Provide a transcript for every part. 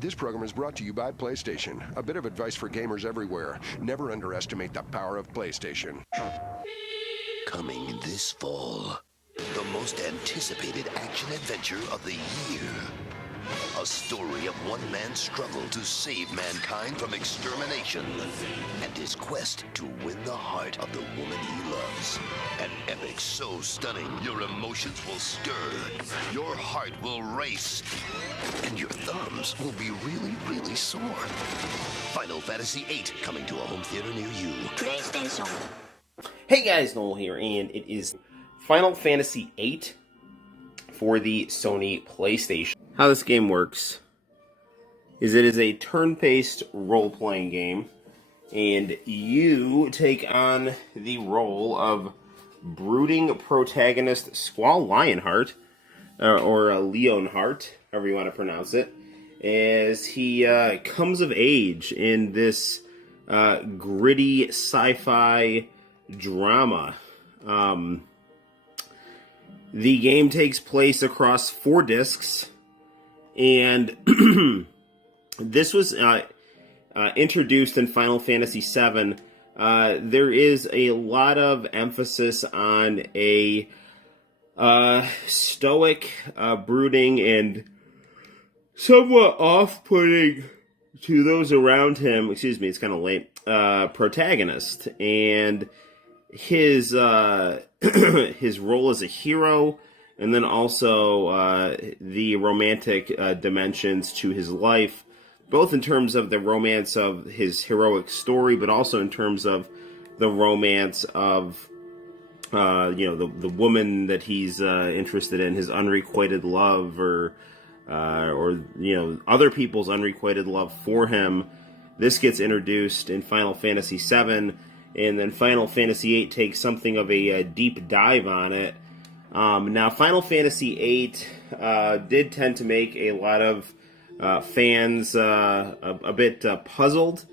This program is brought to you by PlayStation. A bit of advice for gamers everywhere. Never underestimate the power of PlayStation. Coming this fall, the most anticipated action-adventure of the year. A story of one man's struggle to save mankind from extermination and his quest to win the heart of the woman he loves. An epic so stunning your emotions will stir, your heart will race, and your thumbs will be really, really sore. Final Fantasy VIII coming to a home theater near you. PlayStation. Hey guys, Noel here, and it is Final Fantasy VIII for the Sony PlayStation. How this game works is it is a turn-based role-playing game, and you take on the role of brooding protagonist Squall Lionheart, or Leonheart, however you want to pronounce it, as he comes of age in this gritty sci-fi drama. The game takes place across 4 discs, and this was introduced in Final Fantasy VII. There is a lot of emphasis on a stoic, brooding, and somewhat off-putting to those around him, excuse me, it's kind of late, protagonist. And his his role as a hero, and then also the romantic dimensions to his life, both in terms of the romance of his heroic story, but also in terms of the romance of the woman that he's interested in, his unrequited love, or other people's unrequited love for him. This gets introduced in Final Fantasy VII. And then Final Fantasy VIII takes something of a deep dive on it. Now, Final Fantasy VIII did tend to make a lot of fans a bit puzzled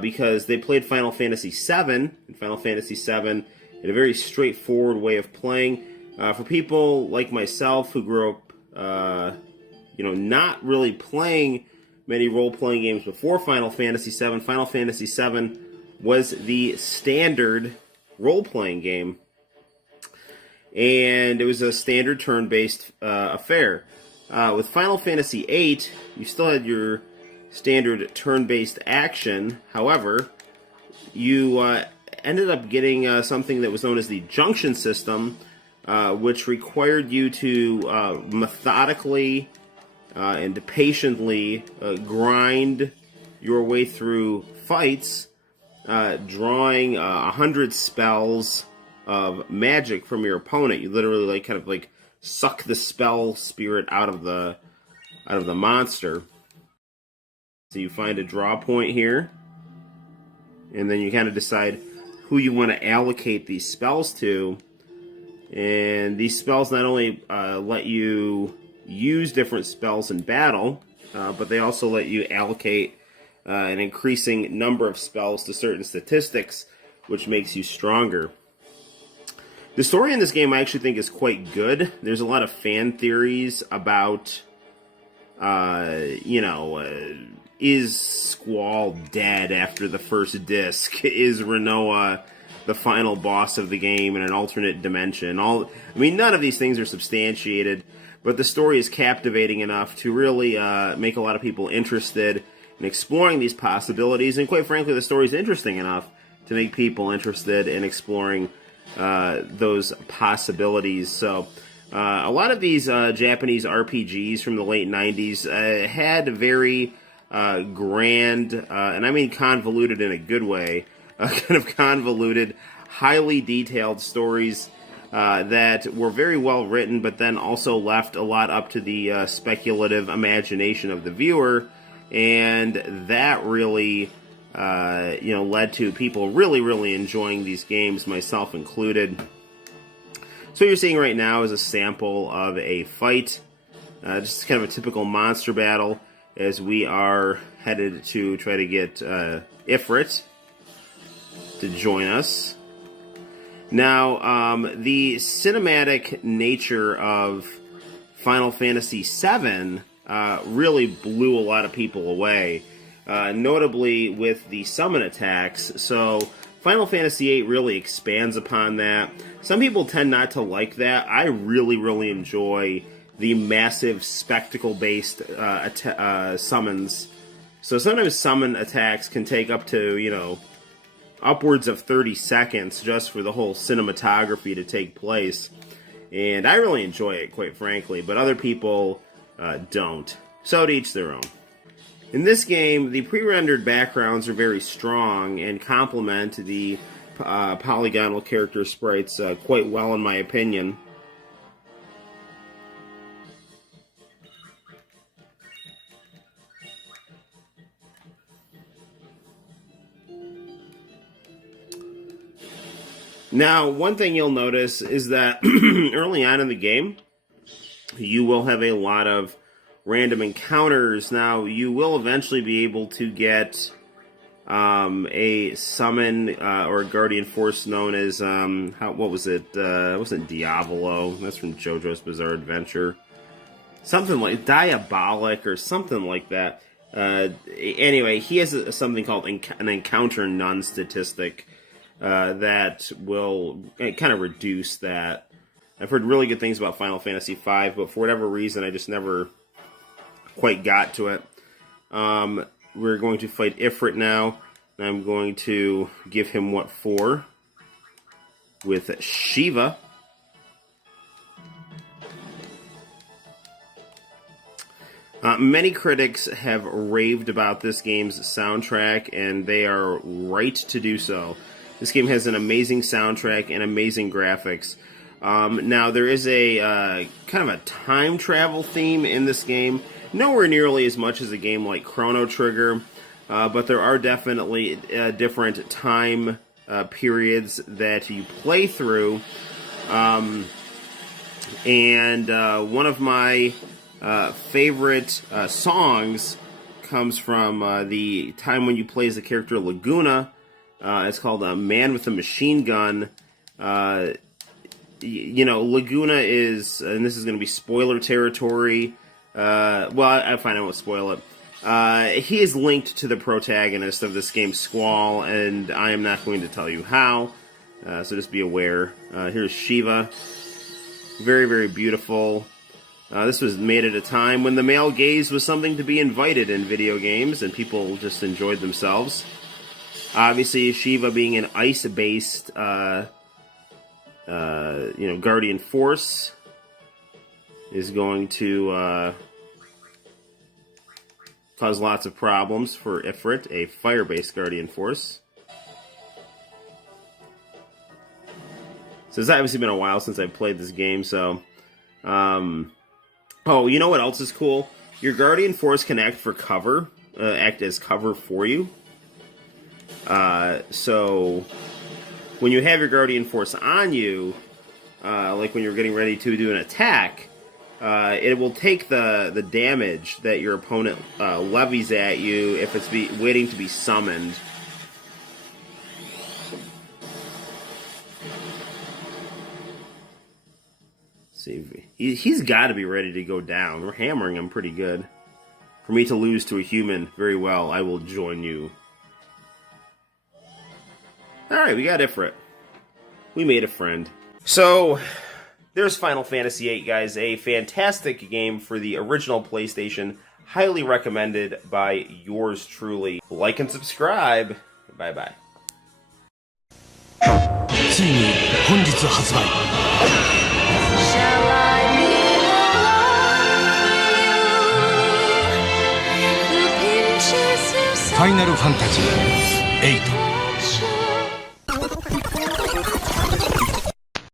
because they played Final Fantasy VII, and Final Fantasy VII in a very straightforward way of playing. For people like myself who grew up, not really playing many role-playing games before Final Fantasy VII, Final Fantasy VII was the standard role-playing game, and it was a standard turn-based affair. With Final Fantasy VIII, you still had your standard turn-based action. However, you ended up getting something that was known as the junction system, which required you to methodically and patiently grind your way through fights, drawing 100 spells of magic from your opponent. You literally kind of suck the spell spirit out of the monster. So you find a draw point here, and then you kind of decide who you want to allocate these spells to. And these spells not only let you use different spells in battle, but they also let you allocate an increasing number of spells to certain statistics, which makes you stronger. The story in this game I actually think is quite good. There's a lot of fan theories about, is Squall dead after the first disc? Is Rinoa the final boss of the game in an alternate dimension? None of these things are substantiated, but the story is captivating enough to really make a lot of people interested in exploring these possibilities, and quite frankly, the story is interesting enough to make people interested in exploring those possibilities. So, a lot of these Japanese RPGs from the late 90s had very grand, and I mean convoluted in a good way, kind of convoluted, highly detailed stories that were very well written, but then also left a lot up to the speculative imagination of the viewer, and that really led to people really, really enjoying these games, myself included. So what you're seeing right now is a sample of a fight, just kind of a typical monster battle, as we are headed to try to get Ifrit to join us. Now, the cinematic nature of Final Fantasy VII really blew a lot of people away, notably with the summon attacks. So Final Fantasy VIII really expands upon that. Some people tend not to like that. I really, really enjoy the massive spectacle-based summons. So sometimes summon attacks can take up to, upwards of 30 seconds just for the whole cinematography to take place. And I really enjoy it, quite frankly, but other people don't. So to each their own. In this game, the pre-rendered backgrounds are very strong and complement the polygonal character sprites quite well, in my opinion. Now, one thing you'll notice is that early on in the game, you will have a lot of random encounters. Now, you will eventually be able to get a summon or a guardian force known as, what was it? It wasn't Diavolo. That's from JoJo's Bizarre Adventure. Something like Diabolic or something like that. Anyway, he has something called an encounter none statistic that will kind of reduce that. I've heard really good things about Final Fantasy V, but for whatever reason, I just never quite got to it. We're going to fight Ifrit now, and I'm going to give him what for with Shiva. Many critics have raved about this game's soundtrack, and they are right to do so. This game has an amazing soundtrack and amazing graphics. Now, there is a kind of a time travel theme in this game. Nowhere nearly as much as a game like Chrono Trigger, but there are definitely different time periods that you play through. And one of my favorite songs comes from the time when you play as the character Laguna. It's called Man with a Machine Gun. Laguna is, and this is going to be spoiler territory. Well, I find I won't spoil it. He is linked to the protagonist of this game, Squall, and I am not going to tell you how. So just be aware. Here's Shiva. Very, very beautiful. This was made at a time when the male gaze was something to be invited in video games, and people just enjoyed themselves. Obviously, Shiva being an ice-based, guardian force is going to cause lots of problems for Ifrit, a fire-based guardian force. So it's obviously been a while since I've played this game, so... Oh, you know what else is cool? Your guardian force can act as cover for you. So when you have your guardian force on you, like when you're getting ready to do an attack, it will take the damage that your opponent levies at you if it's waiting to be summoned. See, he's got to be ready to go down. We're hammering him pretty good. For me to lose to a human, very well, I will join you. Alright, we got Ifrit. We made a friend. So, there's Final Fantasy VIII, guys. A fantastic game for the original PlayStation. Highly recommended by yours truly. Like and subscribe. Bye-bye. ついに本日発売 Final Fantasy VIII